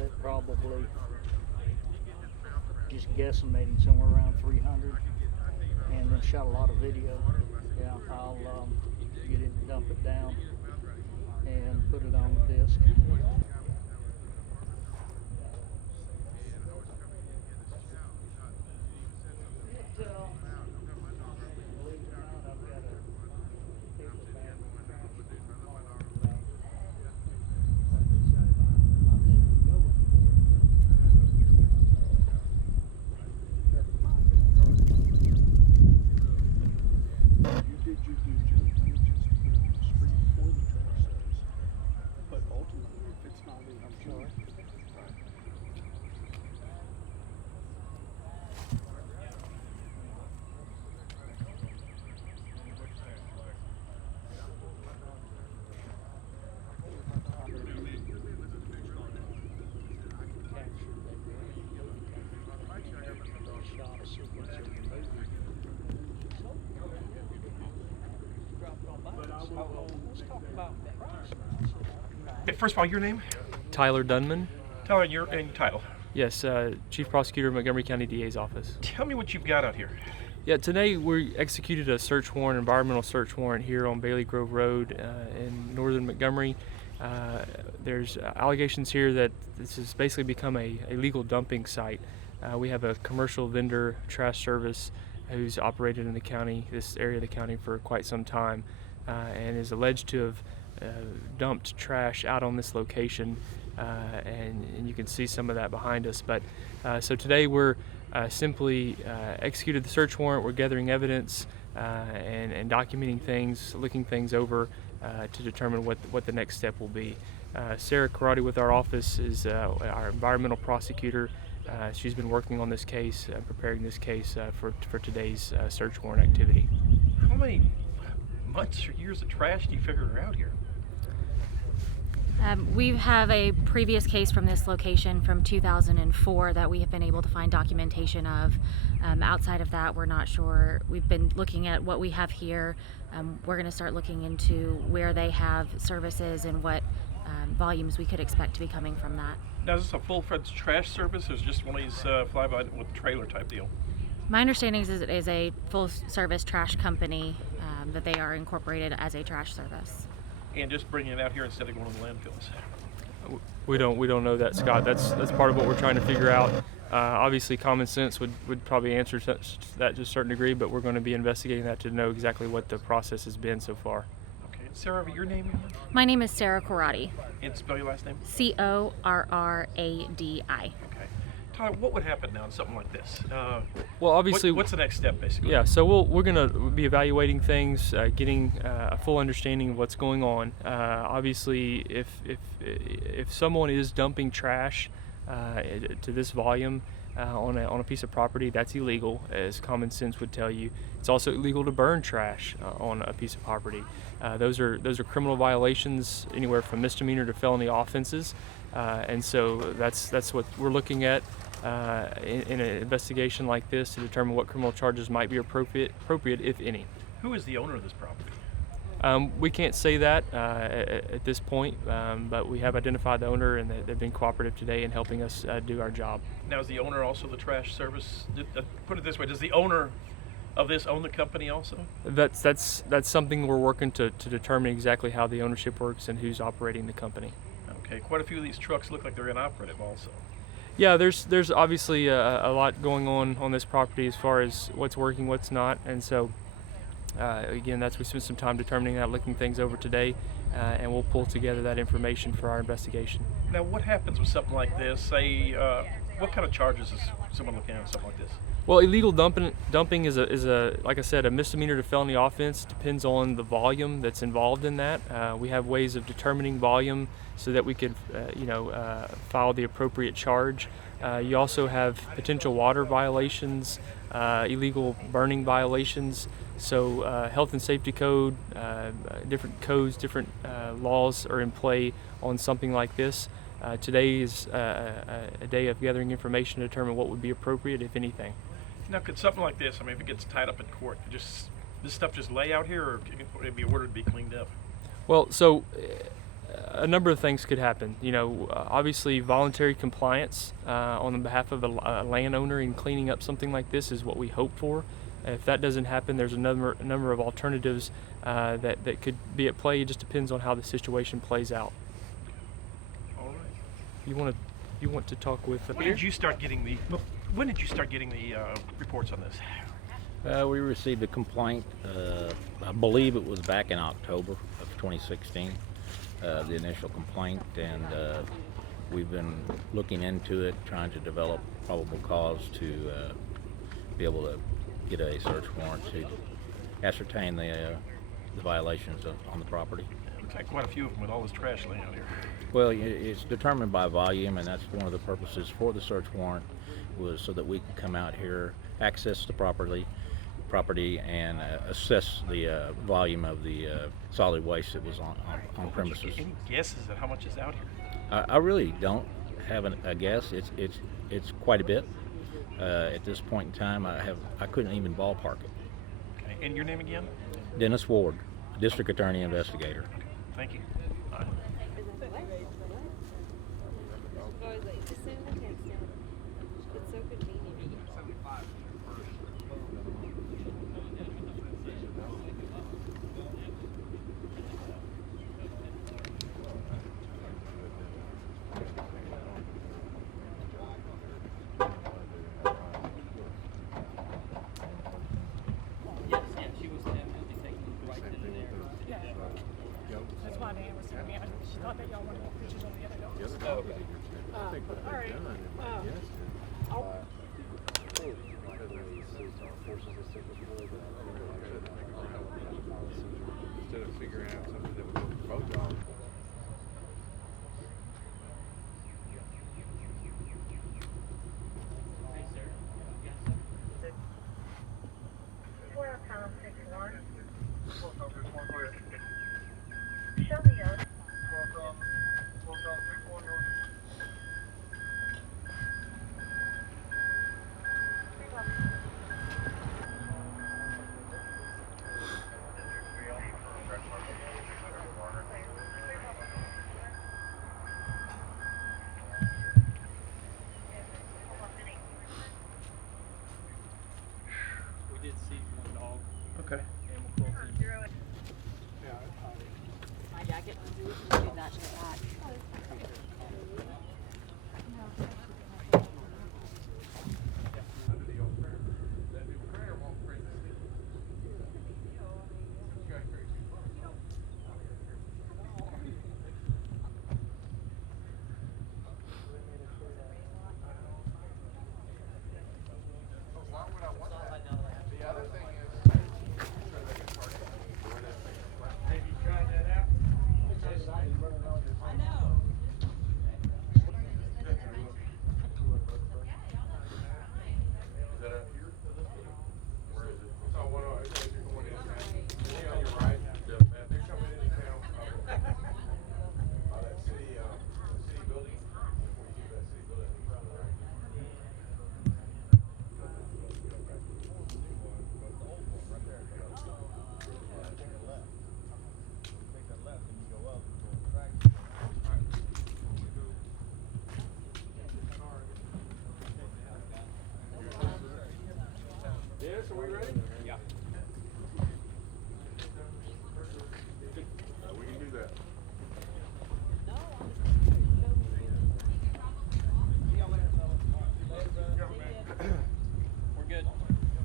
it, probably just guesstimating somewhere around 300, and then shot a lot of video. Yeah, I'll get it, dump it down, and put it on the disc. First of all, your name? Tyler Dunman. Tyler, your title? Yes, Chief Prosecutor, Montgomery County DA's office. Tell me what you've got out here. Yeah, today we executed a search warrant, environmental search warrant here on Bailey Grove Road in northern Montgomery. There's allegations here that this has basically become a legal dumping site. We have a commercial vendor trash service who's operated in the county, this area of the county, for quite some time, and is alleged to have dumped trash out on this location, and you can see some of that behind us. But so today we're simply executed the search warrant. We're gathering evidence and documenting things, looking things over to determine what the next step will be. Sarah Karate with our office is our environmental prosecutor. She's been working on this case, preparing this case for today's search warrant activity. How many months or years of trash do you figure are out here? We have a previous case from this location from 2004 that we have been able to find documentation of. Outside of that, we're not sure. We've been looking at what we have here. We're going to start looking into where they have services and what volumes we could expect to be coming from that. Now, is this a full-fledged trash service, or is it just one of these fly-by with trailer type deal? My understanding is it is a full-service trash company, that they are incorporated as a trash service. And just bringing it out here instead of going to the landfills? We don't know that, Scott. That's part of what we're trying to figure out. Obviously, common sense would probably answer that to a certain degree, but we're going to be investigating that to know exactly what the process has been so far. Okay. Sarah, your name again? My name is Sarah Karati. And spell your last name? Corradi. Okay. Tyler, what would happen now in something like this? Well, obviously, what's the next step, basically? Yeah, so we're going to be evaluating things, getting a full understanding of what's going on. Obviously, if someone is dumping trash to this volume on a piece of property, that's illegal, as common sense would tell you. It's also illegal to burn trash on a piece of property. Those are criminal violations, anywhere from misdemeanor to felony offenses, and so that's what we're looking at in an investigation like this, to determine what criminal charges might be appropriate, if any. Who is the owner of this property? We can't say that at this point, but we have identified the owner, and they've been cooperative today in helping us do our job. Now, is the owner also the trash service? Put it this way: does the owner of this own the company also? That's something we're working to determine exactly how the ownership works and who's operating the company. Okay, quite a few of these trucks look like they're inoperative also. Yeah, there's obviously a lot going on this property as far as what's working, what's not, and so again, we spent some time determining that, looking things over today, and we'll pull together that information for our investigation. Now, what happens with something like this? Say, what kind of charges is someone looking at something like this? Well, illegal dumping is a like I said, a misdemeanor to felony offense. Depends on the volume that's involved in that. We have ways of determining volume so that we could, file the appropriate charge. You also have potential water violations, illegal burning violations. So health and safety code, different codes, different laws are in play on something like this. Today is a day of gathering information to determine what would be appropriate, if anything. Now, could something like this, if it gets tied up in court, could this stuff just lay out here, or could it be ordered to be cleaned up? Well, so a number of things could happen. You know, obviously voluntary compliance on the behalf of a landowner in cleaning up something like this is what we hope for. If that doesn't happen, there's a number of alternatives that could be at play. It just depends on how the situation plays out. All right. You want to talk with When did you start getting the reports on this? We received a complaint, I believe it was back in October of 2016, the initial complaint, and we've been looking into it, trying to develop probable cause to be able to get a search warrant to ascertain the violations on the property. Looks like quite a few of them with all this trash laying out here. Well, it's determined by volume, and that's one of the purposes for the search warrant, was so that we can come out here, access the property, and assess the volume of the solid waste that was on premises. Any guesses at how much is out here? I really don't have a guess. It's quite a bit. At this point in time, I couldn't even ballpark it. Okay. And your name again? Dennis Ward, District Attorney Investigator. Thank you. Instead of figuring out something that would work for both of them. Okay. My jacket. Do that to that.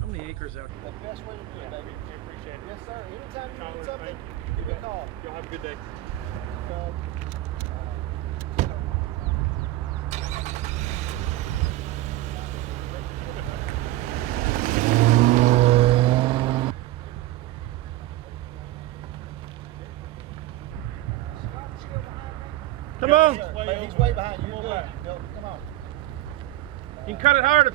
How many acres out here? The best way to do it, baby. We appreciate it. Yes, sir. Anytime you Tyler, need something, thank give me a call. Y'all have a good day. Come on. He's way behind you. You're good. Go, come on. You can cut it harder.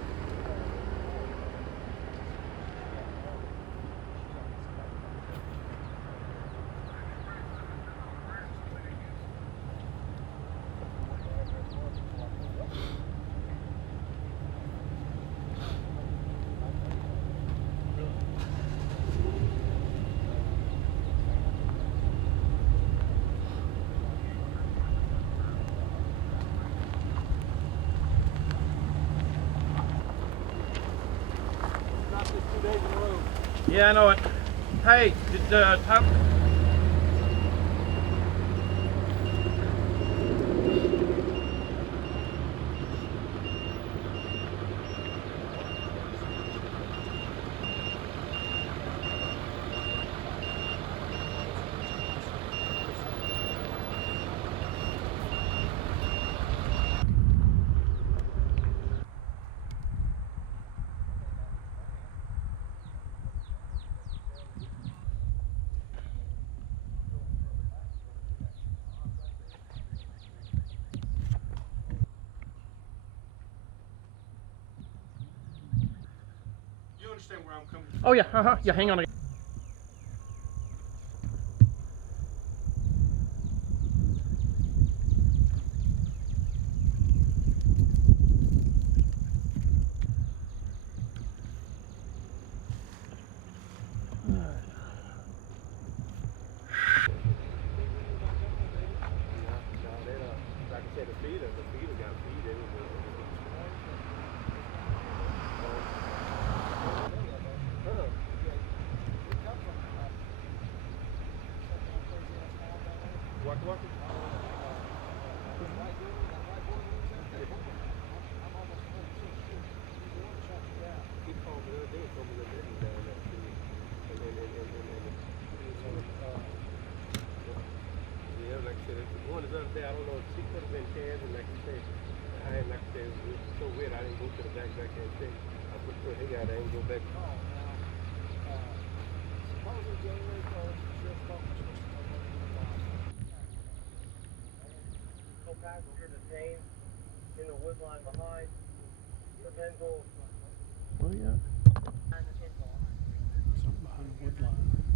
Yeah, I know it. Hey, did Tom? You understand where I'm coming from? Oh yeah, yeah. Hang on. Like I said, the feeder got feed in it. What? He called me the other day and told me that they was down there too. Yeah, like I said, it's one the other day, I don't know, she could have been Chaz, and like I said, it was so weird, I didn't go to the back there and check. I put foot, he got, I didn't go back. Supposedly January 1st, sheriff's department was supposed to take over the line. Go back to the Thames in the wood line behind, but then go Well, yeah. behind the pin bar. Something behind the wood line.